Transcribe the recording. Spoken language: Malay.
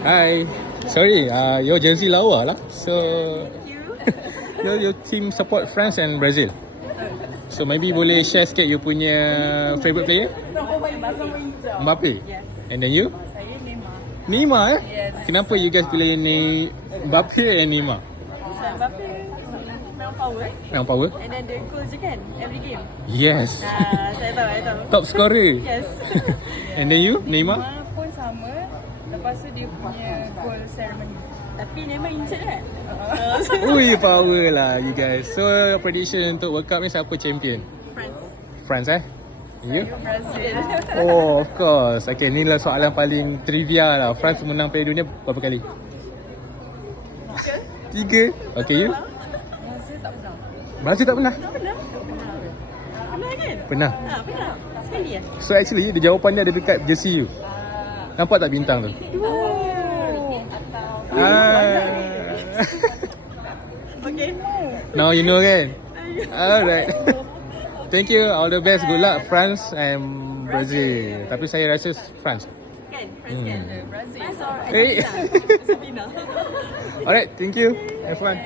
Hi. Sorry, your jersey lawa lah. So, Thank you. your team support France and Brazil. So maybe boleh share sikit you punya favourite player? Mbappe. Yes. And then you? Saya Neymar. Neymar eh? Yes. Kenapa you guys pilih ni Mbappe and Neymar? Saya Mbappe memang power. Yang power? And then the goals je kan every game. Yes. Saya tahu. Top scorer. Yes. And then you? Neymar? Neymar pun sama. Lepas tu dia punya goal ceremony. Tapi Neymar injured kan? Ui, power lah you guys. So prediction untuk World Cup ni siapa champion? France. France eh? You? Brazil. Oh, of course. Okay, ni lah soalan paling trivia lah. France menang Piala Dunia berapa kali? 3. Okay, you? Rasa tak pernah. Brazil tak pernah? Tak pernah? Pernah kan? Pernah. Pernah. Sekali ya? So actually, dia jawapan dia ada dekat jersey you. Nampak tak bintang tu? Okay. Now you know kan? Alright. Thank you. All the best. Good luck France and Brazil. Tapi saya rasa France. Kan? France kan? Brazil. France or Eh. Argentina? Argentina. Alright, thank you. Have fun.